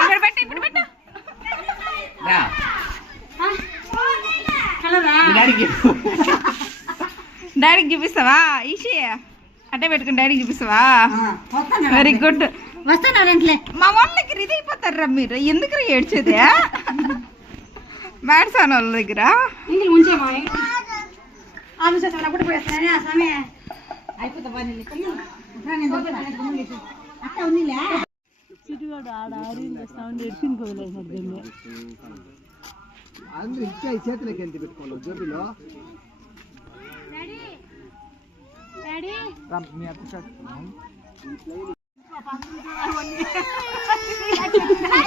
ఇక్కడ పెట్టు ఇప్పుడు పెట్టు. డాడీకి చూపిస్తావా? ఈషి అట్టే పెట్టుకుని డాడీకి చూపిస్తావా? Very good. వస్తానంట్లే మా వాళ్ళకి ఇది అయిపోతారా మీరు? ఎందుకు ఏడ్చేది? మ్యాడ్సాన్ వాళ్ళ దగ్గర. ఉంచేమా అందరూ ఇచ్చే చేతులకి ఎంత పెట్టుకోవాలి జోబిలో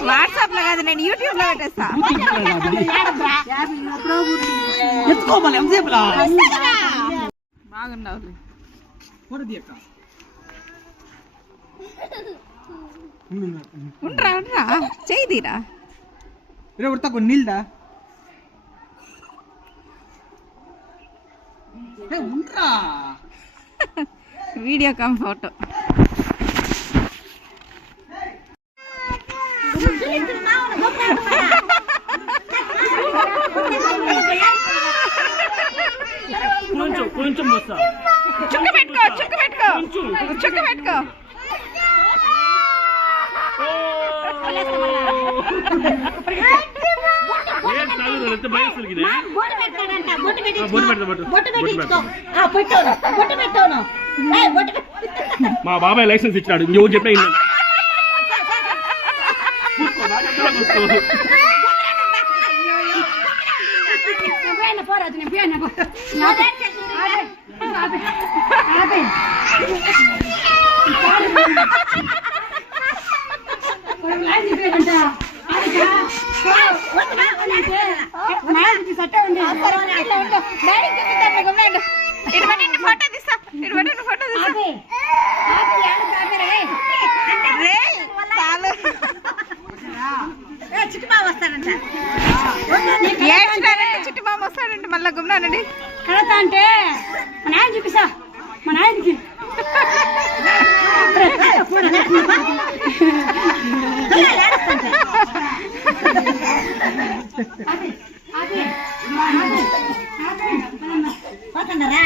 వాట్సాప్లో కాదు నేను యూట్యూబ్లో పెట్టేస్తా బాగున్నావు ఉండరా ఉండరా. చేయి తీరా. రే ఉడతా కొన్ని నీళ్ళదా ఉండరా. Video cum photo. కొంచెం కొంచెం చుక్క పెట్టుకో చుక్క పెట్టుకో. చుక్క పెట్టుకో. మా బాబాయ్ లైసెన్స్ ఇచ్చినాడు నువ్వు చెప్పినా పోరాదు నేను ఆపే. ఆపే. ఆపే. ఫోటో తీస్తా ఫోటో తీస్తా ఆపే. ఆపే, వస్తాడంట మళ్ళీ గుమ్నానండి కడతా అంటే మా నాయన చూపిస్తా మా నాయనకి பக்கண்டரா